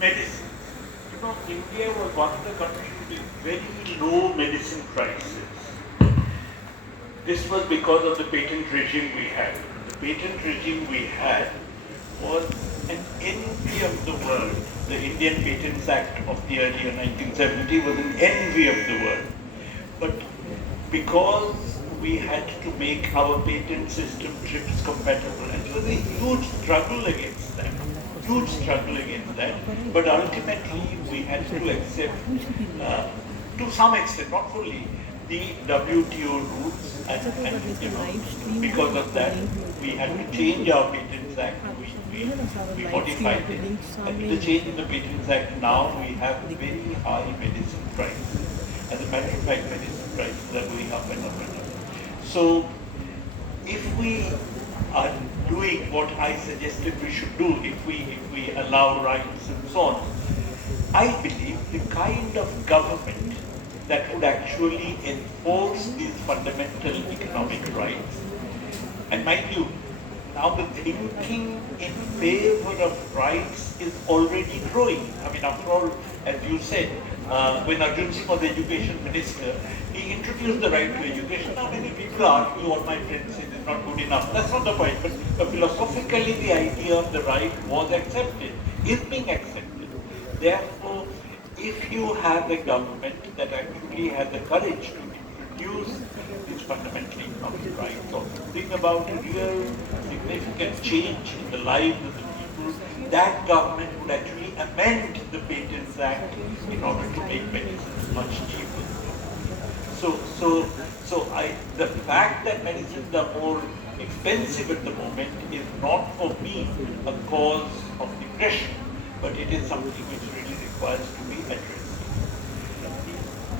Medicine. India was one of the countries with very low medicine prices. This was because of the patent regime we had. The patent regime we had was an envy of the world. The Indian Patents Act of the earlier 1970 was an envy of the world. But because we had to make our patent system TRIPS compatible, and it was a huge struggle against that. But ultimately we had to accept, to some extent, not fully, the WTO rules, and because of that, we had to change our Patents Act. We modified it. And with the change in the Patents Act, now we have very high medicine prices. As a matter of fact, medicine prices are going up and up and up. So, if we are doing what I suggested we should do, if we allow rights and so on, I believe the kind of government that would actually enforce these fundamental economic rights, and mind you, now the thinking in favor of rights is already growing. I mean, after all, as you said, when Arjun Singh was the education minister, he introduced the right to education. Now many people argue, all my friends say it's not good enough. That's not the point, but philosophically the idea of the right was accepted, is being accepted. Therefore, if you have a government that actually has the courage to introduce these fundamental economic rights or bring about a real significant change in the lives of the people, that government would actually amend the Patents Act in order to make medicines much cheaper. The fact that medicines are more expensive at the moment is not for me a cause of depression, but it is something which really requires to be addressed.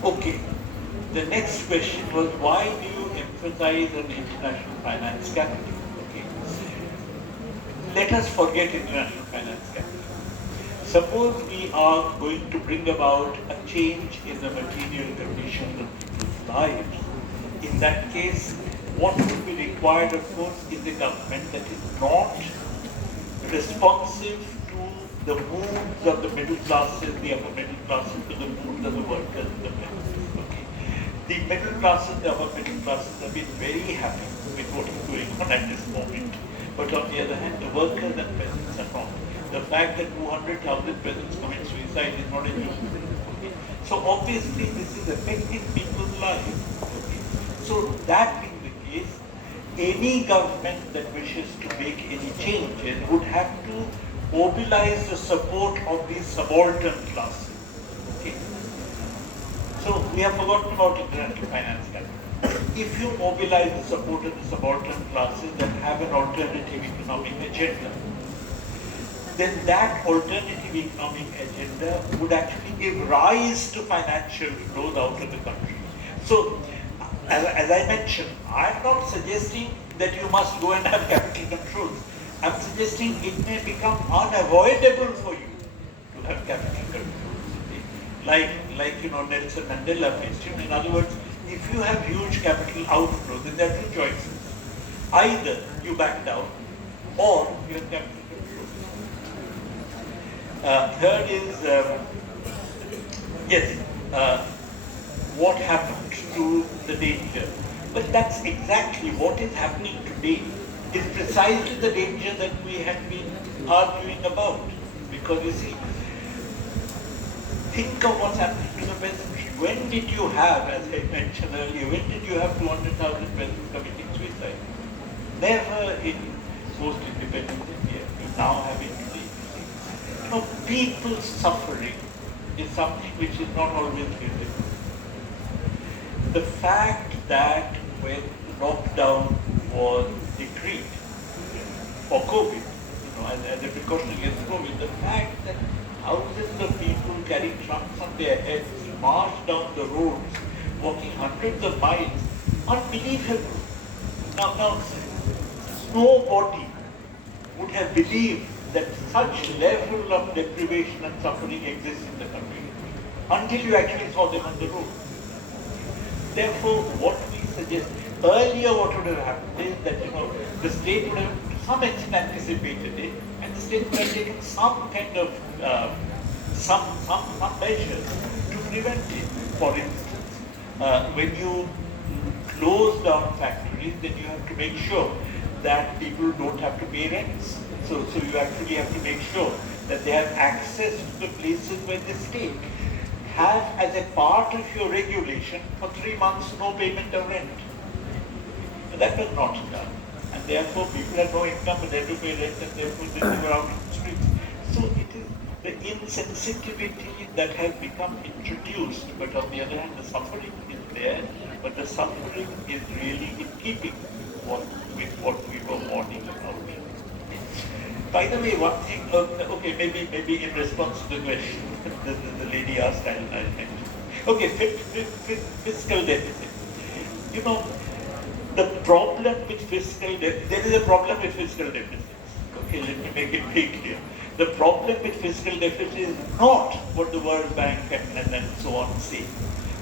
Okay, the next question was, why do you emphasize on international finance capital? Okay, let us forget international finance capital. Suppose we are going to bring about a change in the material conditions of people's lives. In that case, what will be required, of course, is a government that is not responsive to the moods of the middle classes, the upper middle classes, to the moods of the workers and the peasants. Okay. The middle classes, the upper middle classes have been very happy with what is going on at this moment. But on the other hand, the workers and peasants are not. The fact that 200,000 peasants commit suicide is not a news. Okay. So obviously this is affecting people's lives. Okay. So that being the case, any government that wishes to make any changes would have to mobilize the support of these subaltern classes. Okay. So we have forgotten about international finance capital. If you mobilize the support of the subaltern classes that have an alternative economic agenda, then that alternative economic agenda would actually give rise to financial flows out of the country. So, as I mentioned, I'm not suggesting that you must go and have capital controls. I'm suggesting it may become unavoidable for you to have capital controls. Like Nelson Mandela faced. In other words, if you have huge capital outflows, then there are two choices. Either you back down or you have capital. Third is, what happened to the danger? But that's exactly what is happening today. It's precisely the danger that we had been arguing about. Because you see, think of what's happening to the peasantry. When did you have, as I mentioned earlier, when did you have 200,000 peasants committing suicide? Never in post-independent India. You now have it. People's suffering is something which is not always visible. The fact that when lockdown was decreed for COVID, as a precaution against COVID, the fact that thousands of people carrying trunks on their heads marched down the roads, walking hundreds of miles, unbelievable. Now, nobody would have believed that such level of deprivation and suffering exists in the country until you actually saw them on the road. Therefore, what we suggest, earlier what would have happened is that the state would have to some extent anticipated it, and the state would have taken some kind of some measures to prevent it. For instance, when you close down factories, then you have to make sure that people don't have to pay rents. So you actually have to make sure that they have access to the places where they stay. Have as a part of your regulation for 3 months no payment of rent. But that was not done. And therefore people have no income, but they have to pay rent, and therefore they live around in the streets. So it is the insensitivity that has become introduced, but on the other hand the suffering is there, but the suffering is really in keeping with what we were warning about. By the way, one thing, okay, maybe in response to the question the lady asked, I'll mention. Okay, fiscal deficit. You know, the problem with fiscal deficit, there is a problem with fiscal deficits. Okay, let me make it very clear. The problem with fiscal deficit is not what the World Bank and so on say,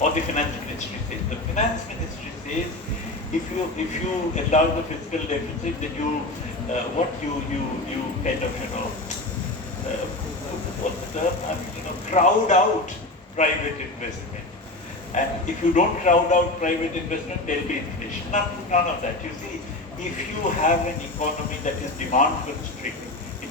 or the finance ministry says. The finance ministry says if you enlarge the fiscal deficit, then you kind of what's the term? Crowd out private investment. And if you don't crowd out private investment, there will be inflation. None of that. You see, if you have an economy that is demand constrained,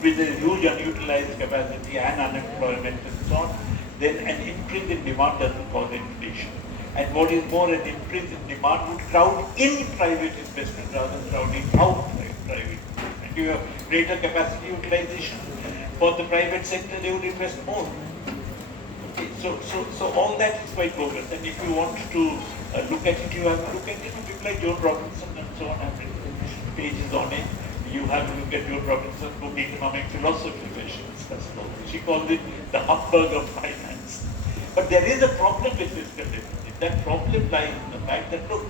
with a huge unutilized capacity and unemployment and so on, then an increase in demand doesn't cause inflation. And what is more, an increase in demand would crowd in private investment rather than crowding out private investment. You have greater capacity utilization for the private sector, they would invest more. Okay, so all that is quite bogus. And if you want to look at it, you have to look at it. People like Joan Robinson and so on have written pages on it. You have to look at Joan Robinson's book, Economic Philosophy, where she discusses all this. She calls it the humbug of finance. But there is a problem with fiscal deficit. That problem lies in the fact that, look,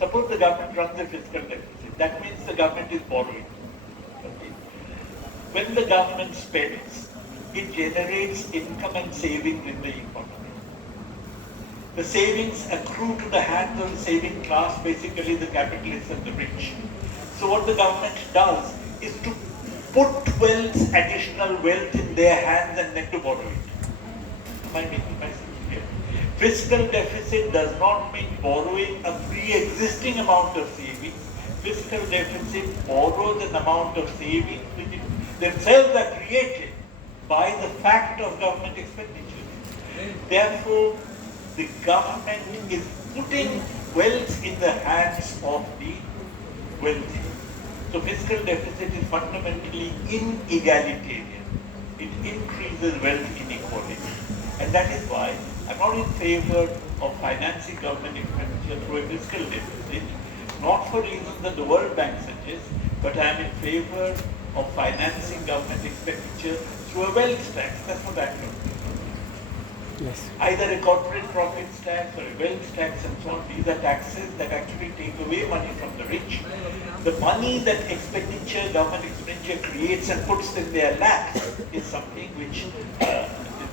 suppose the government runs a fiscal deficit. That means the government is borrowing. Okay. When the government spends, it generates income and savings in the economy. The savings accrue to the hands of the saving class, basically the capitalists and the rich. So what the government does is to put additional wealth in their hands and then to borrow it. Am I making myself clear? Fiscal deficit does not mean borrowing a pre-existing amount of savings. Fiscal deficit borrows an amount of savings which themselves are created by the fact of government expenditure. Therefore, the government is putting wealth in the hands of the wealthy. So fiscal deficit is fundamentally inegalitarian. It increases wealth inequality. And that is why I'm not in favor of financing government expenditure through a fiscal deficit, not for reasons that the World Bank suggests, but I am in favor of financing government expenditure through a wealth tax. That's what I'm doing. Yes. Either a corporate profits tax or a wealth tax and so on. These are taxes that actually take away money from the rich. The money that government expenditure creates and puts in their laps is something which is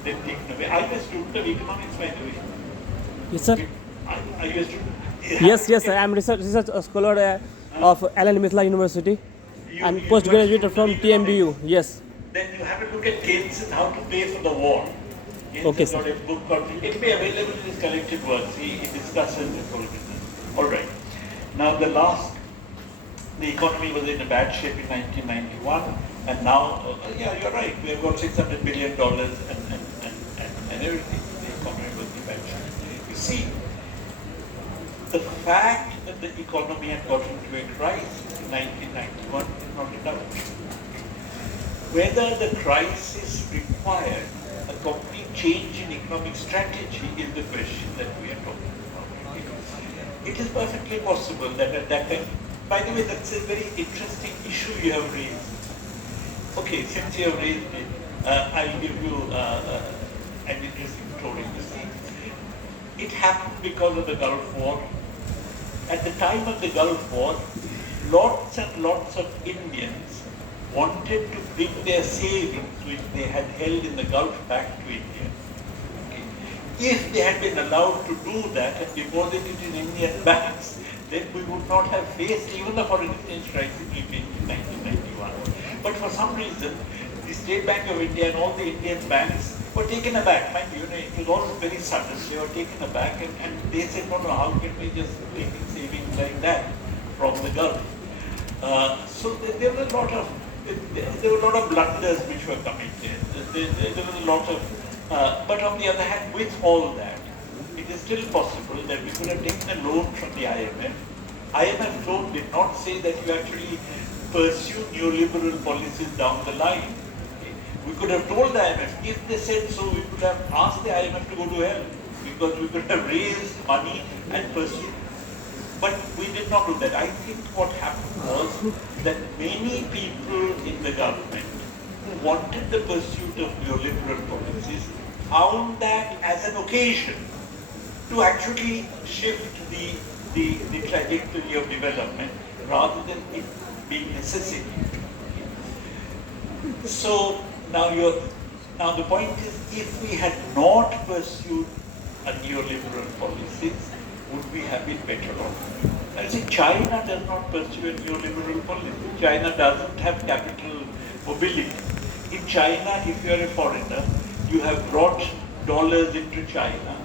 then taken away. Are you a student of economics, by the way? Yes, sir. Are you a student? Yes, I am research scholar of Alan Mithla University and postgraduate from TMBU. Yes. Then you have to look at Keynes and how to pay for the war. Okay, Keynes has got a book called, it will be available in his collected works. He discusses this whole business. All right. Now the economy was in a bad shape in 1991, and now, yeah, you're right. We have got $600 billion and everything. The economy was in bad shape. You see, the fact that the economy had got into a crisis in 1991 is not enough. Whether the crisis required a complete change in economic strategy is the question that we are talking about. It is perfectly possible that at that time, by the way, that's a very interesting issue you have raised. Okay, since you have raised it, I'll give you an interesting story. You see, it happened because of the Gulf War. At the time of the Gulf War, lots and lots of Indians wanted to bring their savings, which they had held in the Gulf, back to India. Okay. If they had been allowed to do that and deposit it in Indian banks, then we would not have faced even the foreign exchange crisis we faced in 1991. But for some reason, the State Bank of India and all the Indian banks were taken aback. Mind you, it was all very sudden. They were taken aback, and they said, no, how can we just take in savings like that from the Gulf? So there were a lot of blunders which were committed. There was a lot of, but on the other hand, with all that, it is still possible that we could have taken a loan from the IMF. IMF loan did not say that you actually pursue neoliberal policies down the line. We could have told the IMF, if they said so, we could have asked the IMF to go to hell, because we could have raised money and pursued. But we did not do that. I think what happened was that many people in the government who wanted the pursuit of neoliberal policies found that as an occasion to actually shift the trajectory of development rather than it being necessary. So now the point is, if we had not pursued a neoliberal policies, would we have been better off? I say China does not pursue a neoliberal policy. China doesn't have capital mobility. In China, if you are a foreigner, you have brought dollars into China,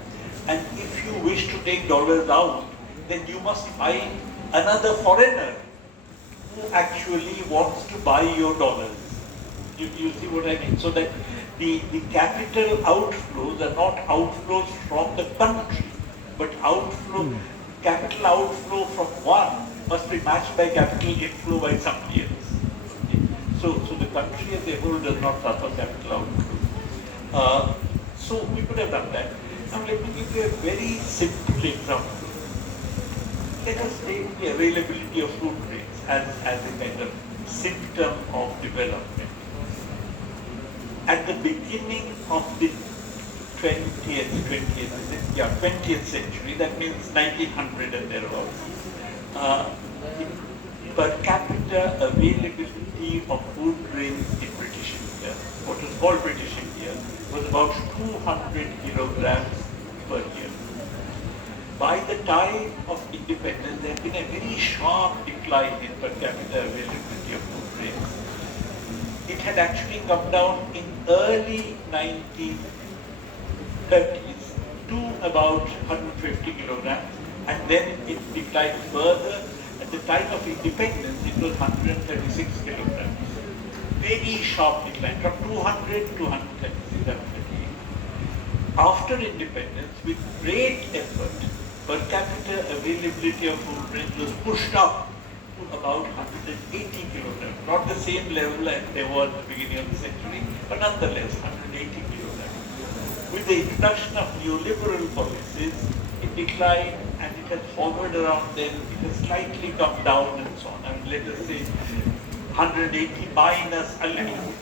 and if you wish to take dollars out, then you must find another foreigner who actually wants to buy your dollars. You see what I mean? So that the capital outflows are not outflows from the country, but capital outflow from one must be matched by capital inflow by somebody else. So the country as a whole does not suffer capital outflow. So we could have done that. Now let me give you a very simple example. Let us take the availability of food grains as a kind of symptom of development. At the beginning of the 20th century, that means 1900 and thereabouts, per capita availability of food grains in British India, what is called British India, was about 200 kilograms per year. By the time of independence, there had been a very sharp decline in per capita availability of food grains. It had actually come down in early 1930s to about 150 kilograms, and then it declined further. At the time of independence, it was 136 kilograms. Very sharp decline, from 200 to 136, 138. After independence, with great effort, per capita availability of food grains was pushed up to about 180 kilograms. Not the same level as they were at the beginning of the century, but nonetheless 180 kilograms. With the introduction of neoliberal policies, it declined and it has hovered around them. It has slightly come down and so on. I mean, let us say 180 minus a little.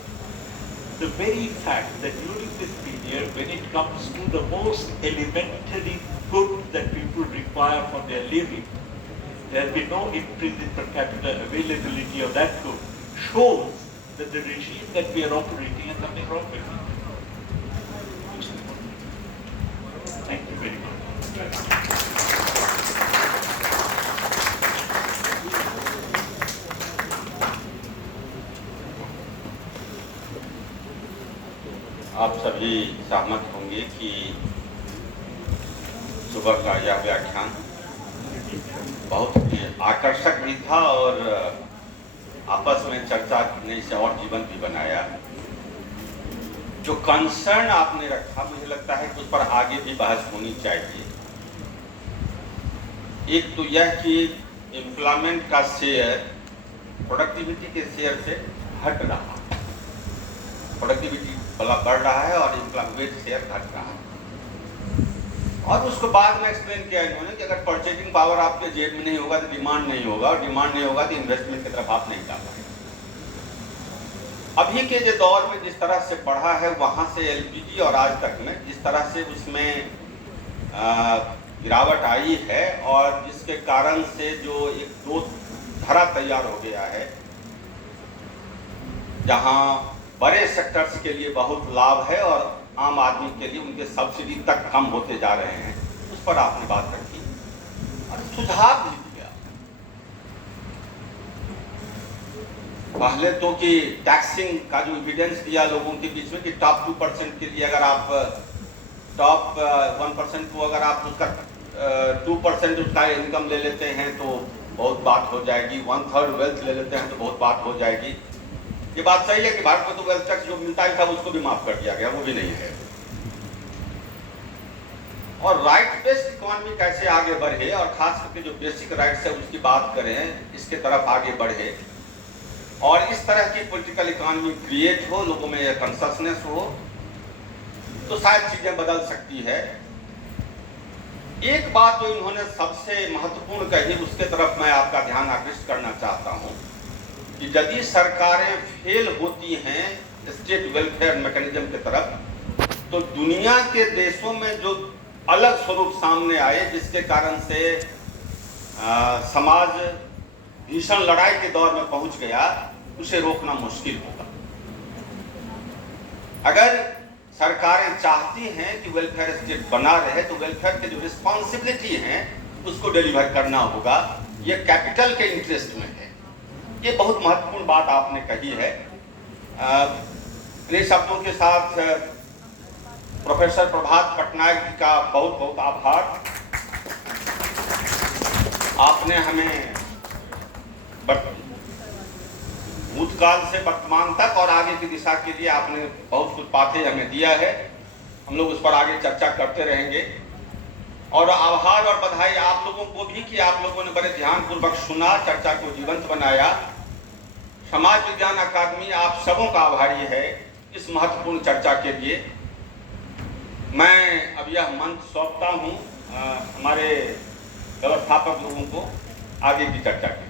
The very fact that during this period, when it comes to the most elementary good that people require for their living, there will be no increase in per capita availability of that good, shows that the regime that we are operating has something wrong with it. Thank you very much. आप सभी सहमत होंगे कि सुबह का यह व्याख्यान बहुत ही आकर्षक भी था और आपस में चर्चा ने इसे और जीवंत भी बनाया। जो कंसर्न आपने रखा, मुझे लगता है कि उस पर आगे भी बहस होनी चाहिए। एक तो यह कि एम्प्लॉयमेंट का शेयर प्रोडक्टिविटी के शेयर से हट रहा, प्रोडक्टिविटी बढ़ रहा है और एम्प्लॉयमेंट शेयर घट रहा है। और उसको बाद में एक्सप्लेन किया इन्होंने कि अगर परचेजिंग पावर आपके जेब में नहीं होगा तो डिमांड नहीं होगा, और डिमांड नहीं होगा तो इन्वेस्टमेंट की तरफ आप नहीं जा पाएंगे। अभी के जो दौर में जिस तरह से बढ़ा है, वहाँ से एलपीजी और आज तक में जिस तरह से उसमें गिरावट आई है, और जिसके कारण से जो एक दो धारा तैयार हो गया है, जहाँ बड़े सेक्टर्स के लिए बहुत लाभ है और आम आदमी के लिए उनके सब्सिडी तक कम होते जा रहे हैं, उस पर आपने बात रखी और सुझाव भी दिया। पहले तो कि टैक्सिंग का जो एविडेंस दिया लोगों के बीच में कि टॉप 2% के लिए अगर आप टॉप 1% को अगर आप उसका 2% उसका इनकम ले लेते हैं तो बहुत बात हो जाएगी, 1/3 वेल्थ ले लेते हैं तो बहुत बात हो जाएगी। ये बात सही है कि भारत में तो वेल्थ टैक्स जो मिलता ही था उसको भी माफ कर दिया गया, वो भी नहीं है। और राइट बेस्ड इकोनॉमी कैसे आगे बढ़े और खास करके जो बेसिक राइट्स है उसकी बात करें, इसके तरफ आगे बढ़े और इस तरह की पॉलिटिकल इकोनॉमी क्रिएट हो, लोगों में यह कॉन्शसनेस हो, तो शायद चीजें बदल सकती है। एक बात जो इन्होंने सबसे महत्वपूर्ण कही, उसके तरफ मैं आपका ध्यान आकृष्ट करना चाहता हूं कि यदि सरकारें फेल होती हैं स्टेट वेलफेयर मैकेनिज्म की तरफ, तो दुनिया के देशों में जो अलग स्वरूप सामने आए जिसके कारण से समाज भीषण लड़ाई के दौर में पहुंच गया, उसे रोकना मुश्किल होगा। अगर सरकारें चाहती हैं कि वेलफेयर स्टेट बना रहे तो वेलफेयर के जो रिस्पॉन्सिबिलिटी हैं उसको डिलीवर करना होगा। ये कैपिटल के इंटरेस्ट में है। ये बहुत महत्वपूर्ण बात आपने कही है। इन शब्दों के साथ प्रोफेसर प्रभात पटनायक जी का बहुत बहुत आभार। आपने हमें भूतकाल से वर्तमान तक और आगे की दिशा के लिए आपने बहुत कुछ बातें हमें दिया है। हम लोग उस पर आगे चर्चा करते रहेंगे। और आभार और बधाई आप लोगों को भी कि आप लोगों ने बड़े ध्यानपूर्वक सुना, चर्चा को जीवंत बनाया। समाज विज्ञान अकादमी आप सबों का आभारी है इस महत्वपूर्ण चर्चा के लिए। मैं अब यह मंच सौंपता हूँ हमारे व्यवस्थापक लोगों को आगे की चर्चा के लिए।